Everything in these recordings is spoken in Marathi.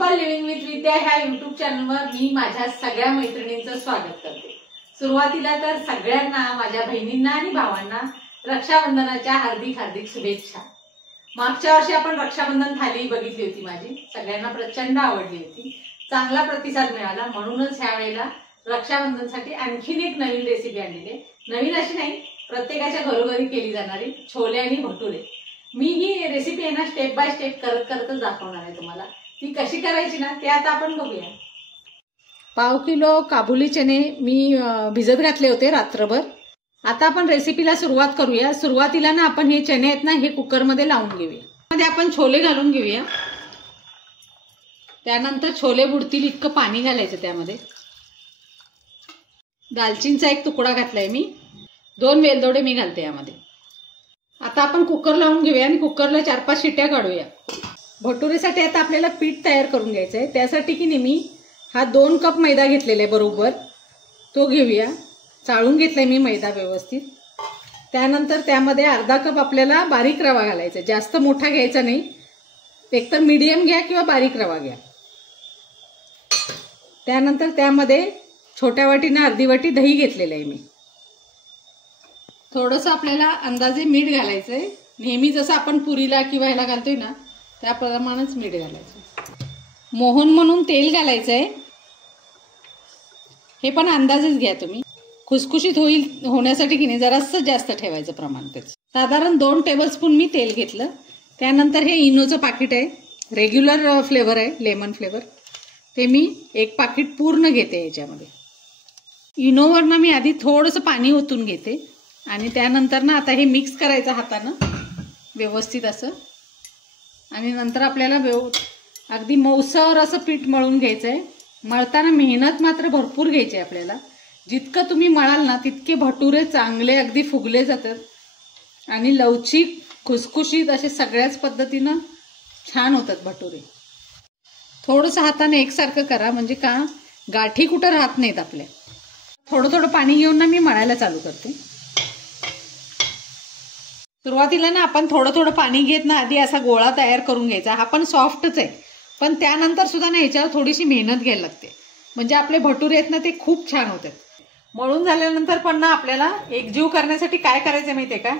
सिंपल लिव्हिंग विथ विद्या ह्या युट्यूब चॅनलवर मी माझ्या सगळ्या मैत्रिणींचं स्वागत करते। सुरुवातीला तर सगळ्यांना, माझ्या बहिणींना आणि भावांना रक्षाबंधनाच्या हार्दिक हार्दिक शुभेच्छा। मागच्या वर्षी आपण रक्षाबंधन थाली बघितली होती, माझी सगळ्यांना प्रचंड आवडली होती, चांगला प्रतिसाद मिळाला। म्हणूनच ह्या वेळेला रक्षाबंधनसाठी आणखीन एक नवीन रेसिपी आणली आहे। नवीन अशी नाही, प्रत्येकाच्या घरोघरी केली जाणारी छोले आणि भटुरे। मी ही रेसिपी आहे ना स्टेप बाय स्टेप करतच दाखवणार आहे तुम्हाला। ती कशी करायची ना ते आता आपण बघूया। पाव किलो काबुली चणे मी भिजत घातले होते रात्रभर। आता आपण रेसिपीला सुरुवात करूया। सुरुवातीला ना आपण हे चणे आहेत ना हे कुकर मध्ये लावून घेऊया। मध्ये आपण छोले घालून घेऊया। त्यानंतर छोले बुडतील इतकं पाणी घालायचं त्यामध्ये। दालचिनीचा एक तुकडा घातलाय मी, 2 वेलदोडे मी घालते यामध्ये। आता आपण कुकर लावून घेऊया आणि कुकरला 4-5 शिट्ट्या काढूया। भटुरेसाठी आता आपल्याला पीठ तयार करून घ्यायचं आहे। त्यासाठी की नेहमी हा 2 कप मैदा घेतलेला आहे बरोबर, तो घेऊया। चाळून घेतलाय मी मैदा व्यवस्थित। त्यानंतर त्यामध्ये अर्धा कप आपल्याला बारीक रवा घालायचा, जास्त मोठा घ्यायचा नाही, एकतर मीडियम घ्या किंवा बारीक रवा घ्या। त्यानंतर त्यामध्ये छोट्या वाटीने अर्धी वाटी दही घेतलेलं आहे मी। थोडंसं आपल्याला अंदाजे मीठ घालायचंय, नेहमी जसं आपण पुरीला किंवा ह्याला घालतोय ना त्याप्रमाणेच मीठ घालायचं। मोहन म्हणून तेल घालायचंय, हे पण अंदाजेच घ्या तुम्ही। खुसखुशीत होण्यासाठी की नाही जरासं जास्त ठेवायचं प्रमाण त्याचं। साधारण 2 टेबलस्पून मी तेल घेतलं। त्यानंतर हे इनोचं पाकिट आहे, रेग्युलर फ्लेवर आहे, लेमन फ्लेवर, ते मी 1 पाकिट पूर्ण घेते याच्यामध्ये। इनोवरनं मी आधी थोडंसं पाणी ओतून घेते आणि त्यानंतर ना आता हे मिक्स करायचं हातानं व्यवस्थित असं। आणि नंतर आपल्याला अगदी मऊसर असं पीठ मळून घ्यायचंय। मळताना मेहनत मात्र भरपूर घ्यायची आपल्याला। जितकं तुम्ही मळाल ना तितके भटुरे चांगले अगदी फुगले जातात आणि लवचिक खुसखुशीत असे सगळ्याच पद्धतीनं छान होतात भटुरे। थोडंसं हाताने एकसारखं करा, म्हणजे का गाठी कुठं राहत नाहीत आपल्या। थोडं थोडं पाणी घेऊन ना मी मळायला चालू करते। सुरुवातीला ना आपण थोडं थोडं पाणी घेत ना आधी असा गोळा तयार करून घ्यायचा। हा पण सॉफ्टच आहे, पण त्यानंतर सुद्धा ना ह्याच्यावर थोडीशी मेहनत घ्यायला लागते, म्हणजे आपले भटुरे आहेत ना ते खूप छान होतात। मळून झाल्यानंतर पण ना आपल्याला एकजीव करण्यासाठी काय करायचं माहितीये का,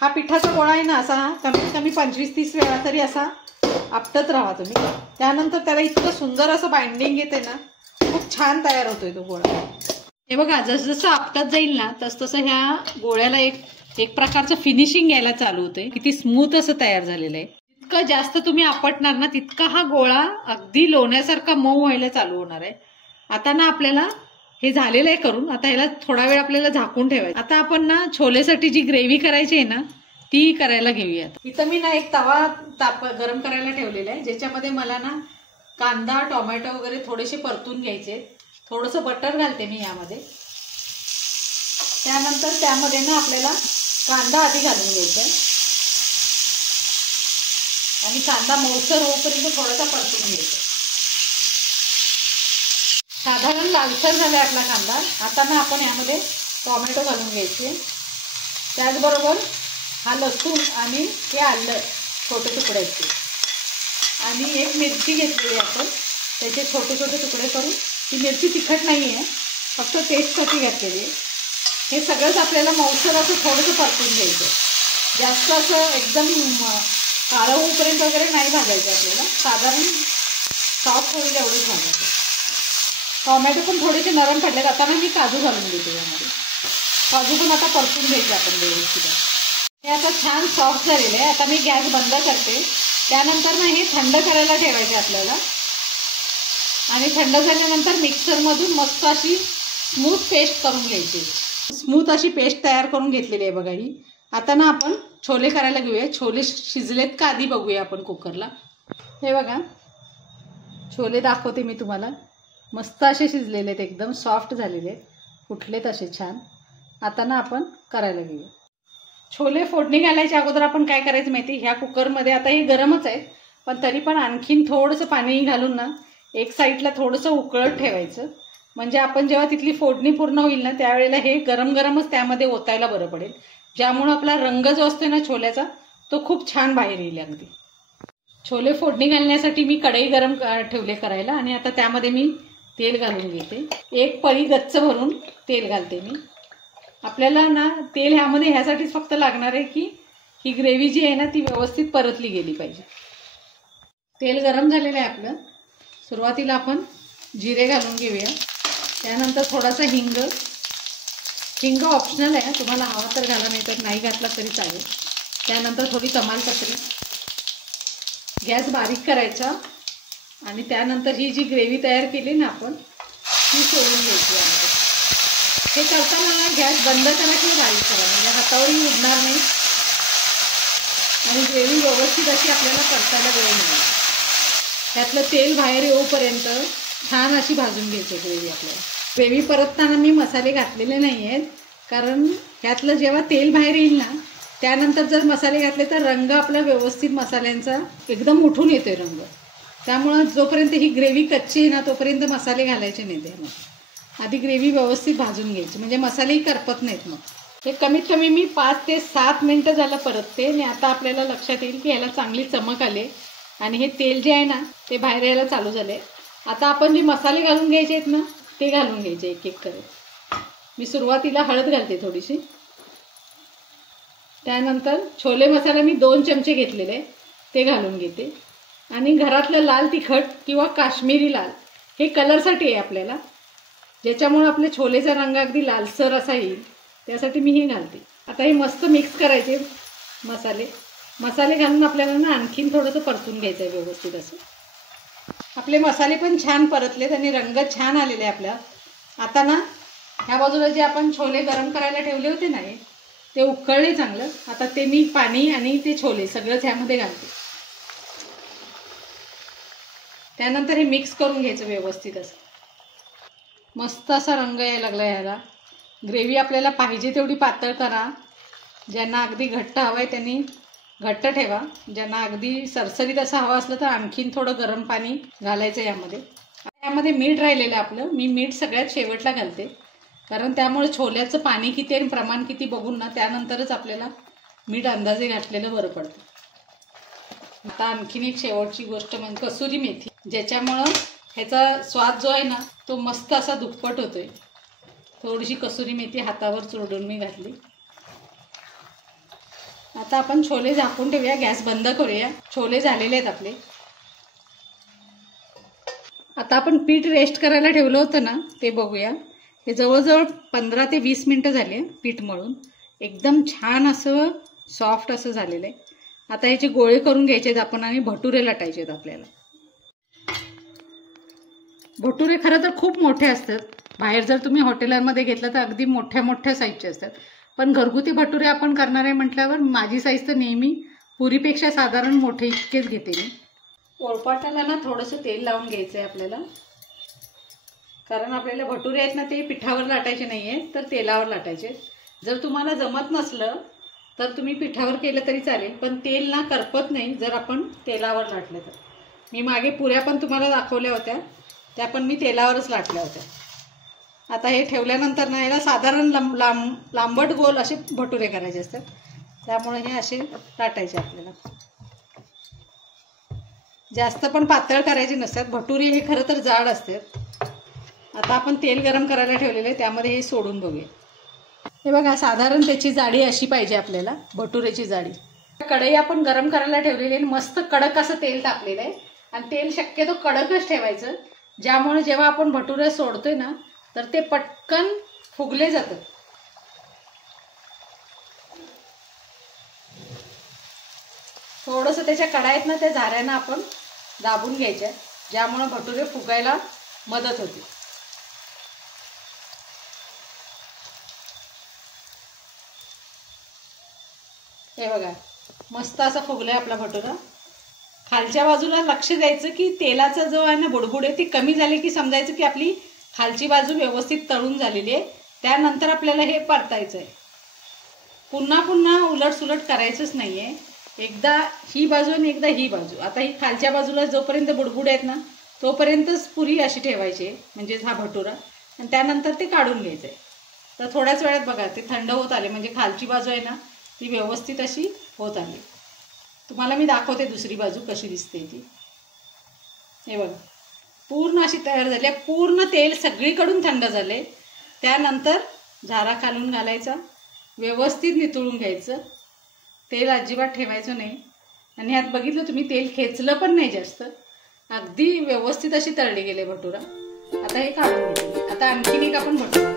हा पिठाचा गोळा आहे ना असा कमीत कमी 25-30 वेळा तरी असा आपटत राहा तुम्ही। त्यानंतर त्याला इतकं सुंदर असं बाइंडिंग येते ना, खूप छान तयार होतोय तो गोळा। हे बघा जसं जसं आपटत जाईल ना तसं ह्या गोळ्याला एक प्रकारचं फिनिशिंग यायला चालू होते। किती स्मूथ असं तयार झालेलं आहे। जितकं जास्त तुम्ही आपटणार ना तितका हा गोळा अगदी लोण्यासारखा मऊ व्हायला चालू होणार आहे। आता ना आपल्याला हे झालेलं आहे करून, आता ह्याला थोडा वेळ आपल्याला झाकून ठेवायचं। आता आपण ना छोलेसाठी जी ग्रेव्ही करायची आहे ना ती करायला घेऊया। इथं मी ना एक तवा गरम करायला ठेवलेला आहे, ज्याच्यामध्ये मला ना कांदा, टोमॅटो वगैरे थोडेसे परतून घ्यायचे। थोडंसं बटर घालते मी यामध्ये। त्यानंतर त्यामध्ये ना आपल्याला कांदा आधी घालून घ्यायचा आणि कांदा मऊसर होईपर्यंत थोडासा परतून घ्यायचा। साधारण लालसर झाला आपला कांदा। आता ना आपण यामध्ये टोमॅटो घालून घ्यायचे, त्याचबरोबर हा लसूण आणि हे आलं छोटे तुकड्याचे, आणि एक मिरची घेतलेली आपण, त्याचे छोटे छोटे तुकडे करून, ती मिरची तिखट नाही आहे, फक्त टेस्टसाठी घातलेली आहे। हे सगळंच आपल्याला मऊसर असं थोडंसं परतून घ्यायचं, जास्त असं एकदम काळं होईपर्यंत वगैरे नाही भाजायचं आपल्याला, साधारण सॉफ्ट होईल एवढंच भाजायचं। टोमॅटो पण थोडेसे नरम पडलेत, आता मी काजू घालून देते यामध्ये। काजू पण आता परतून घ्यायचे आपण व्यवस्थित। हे आता छान सॉफ्ट झालेलं आहे। आता मी गॅस बंद करते। त्यानंतर ना हे थंड करायला ठेवायचे आपल्याला, आणि थंड झाल्यानंतर मिक्सरमधून मस्त अशी स्मूथ पेस्ट करून घ्यायची। स्मूथ अशी पेस्ट तयार करून घेतलेली आहे बघा ही। आता ना आपण छोले करायला घेऊया। छोले शिजलेत का आधी बघूया आपण कुकरला। हे बघा छोले दाखवते मी तुम्हाला, मस्त असे शिजलेले आहेत, एकदम सॉफ्ट झालेले आहेत, फुटलेत असे छान। आता ना आपण करायला घेऊया। छोले फोडणी घालायच्या अगोदर आपण काय करायचं माहिती, ह्या कुकरमध्ये आता हे गरमच आहे, पण तरी पण आणखीन थोडंसं पाणी घालून ना एक साईडला थोडंसं उकळत ठेवायचं, म्हणजे आपण जेव्हा तिथली फोडणी पूर्ण होईल ना त्यावेळेला हे गरम गरमच त्यामध्ये ओतायला बरं पडेल, ज्यामुळे आपला रंग जो असतो ना छोल्याचा तो खूप छान बाहेर येईल अगदी। छोले फोडणी घालण्यासाठी मी कढई गरम ठेवले करायला आणि आता त्यामध्ये मी तेल घालून घेते. एक पळी गच्च भरून तेल घालते मी. आपल्याला ना तेल ह्यामध्ये ह्यासाठीच फक्त लागणार आहे की ही ग्रेव्ही जी आहे ना ती व्यवस्थित परतली गेली पाहिजे. तेल गरम झालेलं आहे आपलं. सुरुवातीला आपण जिरे घालून घेऊया. त्यानंतर थोडासा हिंग. हिंग ऑप्शनल आहे, तुम्हाला हवा तर घाला, नाही तर नाही घातला तरी चालेल. त्यानंतर थोडी तमालपत्री. गॅस बारीक करायचा आणि त्यानंतर ही जी ग्रेव्ही तयार केली ना आपण ती सोडून घ्यायची यामध्ये. हे करताना ना गॅस बंद करा किंवा बारीक करा, म्हणजे हातावरही उडणार नाही आणि ग्रेव्ही व्यवस्थित अशी आपल्याला परतायला वेळ मिळेल. त्यातलं तेल बाहेर येऊपर्यंत छान अशी भाजून घ्यायची ग्रेव्ही आपल्याला. ग्रेव्ही परतताना मी मसाले घातलेले नाही आहेत, कारण ह्यातलं जेव्हा तेल बाहेर येईल ना त्यानंतर जर मसाले घातले तर रंग आपला व्यवस्थित मसाल्यांचा एकदम उठून येतोय रंग. त्यामुळं जोपर्यंत ही ग्रेव्ही कच्ची आहे ना तोपर्यंत मसाले घालायचे नाही. त्यामुळे आधी ग्रेव्ही व्यवस्थित भाजून घ्यायची, म्हणजे मसालेही करपत नाहीत. मग हे कमीत कमी मी 5 ते 7 मिनटं झालं परतते आणि आता आपल्याला लक्षात येईल की ह्याला चांगली चमक आले आणि हे तेल जे आहे ना ते बाहेर यायला चालू झाले. आता आपण जे मसाले घालून घ्यायचे आहेत ना ते घालून घ्यायचे एक एक करत. मी सुरुवातीला हळद घालते थोडीशी. त्यानंतर छोले मसाला मी 2 चमचे घेतलेले ते घालून घेते. आणि घरातलं लाल तिखट किंवा काश्मीरी लाल हे कलरसाठी आहे आपल्याला, ज्याच्यामुळे आपले छोलेचा रंग अगदी लालसर असा येईल, त्यासाठी मी हे घालते. आता हे मस्त मिक्स करायचे मसाले घालून आपल्याला ना आणखीन थोडंसं परतून घ्यायचं आहे व्यवस्थित असं. आपले मसाले पण छान परतलेत आणि रंग छान आलेले आहे आपल्या. आता ना ह्या बाजूला जे आपण छोले गरम करायला ठेवले होते ना ते उकळले चांगलं. आता ते मी पाणी आणि ते छोले सगळंच ह्यामध्ये घालते. त्यानंतर हे मिक्स करून घ्यायचं व्यवस्थित असं. मस्त असा रंग यायला लागला ह्याला. ग्रेव्ही आपल्याला पाहिजे तेवढी पातळ करा. ज्यांना अगदी घट्ट हवं आहे त्यांनी घट्ट ठेवा. ज्यांना अगदी सरसरीत असं हवं असलं तर आणखीन थोडं गरम पाणी घालायचं यामध्ये. यामध्ये मीठ राहिलेलं आपलं, मी मीठ सगळ्यात शेवटला घालते, कारण त्यामुळे छोल्याचं पाणी किती आणि प्रमाण किती बघून ना त्यानंतरच आपल्याला मीठ अंदाजे घातलेलं बरं पडतं. आता आणखीन एक शेवटची गोष्ट म्हणजे कसुरी मेथी, ज्याच्यामुळं ह्याचा स्वाद जो आहे ना तो मस्त असा दुप्पट होतोय. थोडीशी कसुरी मेथी हातावर चोळून मी घातली. आता आपण छोले झाकून ठेवूया, गॅस बंद करूया. छोले झालेले आहेत आपले. आता आपण पीठ रेस्ट करायला ठेवलं होतं ना ते बघूया. हे जवळजवळ 15 ते 20 मिनटं झाले पीठ मळून. एकदम छान असं सॉफ्ट असं झालेलं आहे. आता ह्याचे गोळे करून घ्यायचे आहेत आपण आणि भटुरे लाटायचे आहेत आपल्याला. भटुरे खरं तर खूप मोठे असतात. बाहेर जर तुम्ही हॉटेलांमध्ये घेतलं तर अगदी मोठ्या मोठ्या साईजचे असतात, पण घरगुती भटुरे आपण करणार आहे म्हटल्यावर माझी साईज तर नेहमी पुरीपेक्षा साधारण मोठे इतकेच घेते मी. पोळपाटाला ना थोडंसं तेल लावून घ्यायचं आहे आपल्याला, कारण आपल्याला भटुरे आहेत ना ते पिठावर लाटायचे नाही आहे तर तेलावर लाटायचे. जर तुम्हाला जमत नसलं तर तुम्ही पिठावर केलं तरी चालेल, पण तेल ना करपत नाही जर आपण तेलावर लाटलं तर. मी मागे पुऱ्या पण तुम्हाला दाखवल्या होत्या, त्या पण मी तेलावरच लाटल्या होत्या. आता हे ठेवल्यानंतर ना याला साधारण लांबट गोल असे भटुरे करायचे असतात, त्यामुळे हे असे लाटायचे आपल्याला. जास्त पण पातळ करायचे नसतात. भटुरे हे खरं तर जाड असतात. आता आपण तेल गरम करायला ठेवलेलं आहे त्यामध्ये हे सोडून बघूया. हे बघा, साधारण त्याची जाडी अशी पाहिजे आपल्याला, भटुरेची जाडी. कढई आपण गरम करायला ठेवलेली आहे, मस्त कडक असं तेल तापलेलं आहे आणि तेल शक्यतो कडकच ठेवायचं, ज्यामुळे जेव्हा आपण भटुरे सोडतोय ना तर ते पटकन फुगले जातात. थोडंसं त्याच्या कढा आहेत ना त्या झाऱ्यानं आपण दाबून घ्यायच्या, ज्यामुळे भटुरे फुगायला मदत होते. हे बघा, मस्त असा फुगलाय आपला भटुरा. खालच्या बाजूला लक्ष द्यायचं की तेलाचा जो आहे ना बुडबुड आहे ती कमी झाली की समजायचं की आपली खालची बाजू व्यवस्थित तळून झालेली आहे. त्यानंतर आपल्याला हे परतायचं आहे. पुन्हा पुन्हा उलटसुलट करायचंच नाही आहे. एकदा ही बाजू आणि एकदा ही बाजू. आता ही खालच्या बाजूला जोपर्यंत बुडबुड आहेत ना तोपर्यंतच पुरी अशी ठेवायची, म्हणजे हा भटुरा, आणि त्यानंतर ते काढून घ्यायचं आहे. तर थोड्याच वेळात बघा ते थंड होत आले, म्हणजे खालची बाजू आहे ना ती व्यवस्थित अशी होत आली. तुम्हाला मी दाखवते दुसरी बाजू कशी दिसते ती. हे बघा पूर्ण अशी तयार झाली आहे. पूर्ण तेल सगळीकडून थंड झाले. त्यानंतर झारा खालून घालायचा, व्यवस्थित नितळून घ्यायचं. तेल अजिबात ठेवायचं नाही. आणि ह्यात बघितलं तुम्ही तेल खेचलं पण नाही जास्त, अगदी व्यवस्थित अशी तळली गेले भटुरा. आता हे काढून घेतले. आता आणखीन एक आपण भटुरा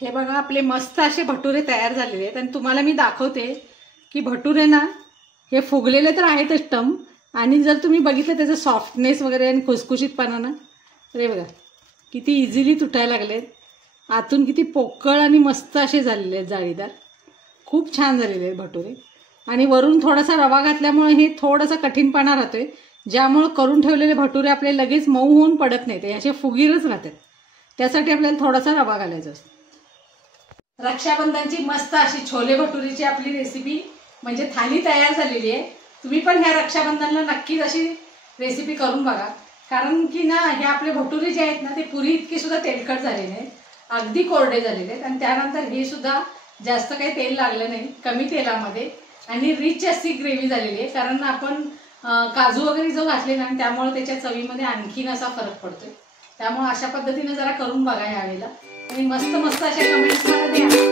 हे बघा आपले मस्त असे भटुरे तयार झालेले आहेत. आणि तुम्हाला मी दाखवते की भटुरे ना हे फुगलेले तर आहेतच टम, आणि जर तुम्ही बघितलं त्याचं सॉफ्टनेस वगैरे आणि खुसखुशीतपणा ना, तर हे बघा किती इझिली तुटायला लागलेत. आतून किती पोकळ आणि मस्त असे झालेले आहेत, जाळीदार. खूप छान झालेले आहेत भटुरे. आणि वरून थोडासा रवा घातल्यामुळे हे थोडासा कठीणपणा राहतोय, ज्यामुळे करून ठेवलेले भटुरे आपले लगेच मऊ होऊन पडत नाही, ते असे फुगीरच राहतात. त्यासाठी आपल्याला थोडासा रवा घालायचा असतो. रक्षाबंधनची मस्त अशी छोले भटुरीची आपली रेसिपी म्हणजे थाली तयार झालेली आहे. तुम्ही पण ह्या रक्षाबंधनला नक्कीच अशी रेसिपी करून बघा. कारण की ना हे आपले भटुरे जे आहेत ना ते पुरी इतके सुद्धा तेलकट झालेले आहेत, अगदी कोरडे झालेले आहेत. आणि त्यानंतर हे सुद्धा जास्त काही तेल लागलं नाही, कमी तेलामध्ये, आणि रिच अशी ग्रेव्ही झालेली आहे. कारण आपण काजू वगैरे जो घातले ना, त्यामुळे त्याच्या चवीमध्ये आणखीन असा फरक पडतोय. त्यामुळे अशा पद्धतीने जरा करून बघा यावेळेला. आणि मस्त मस्त अशा कमेंट्स मला द्या.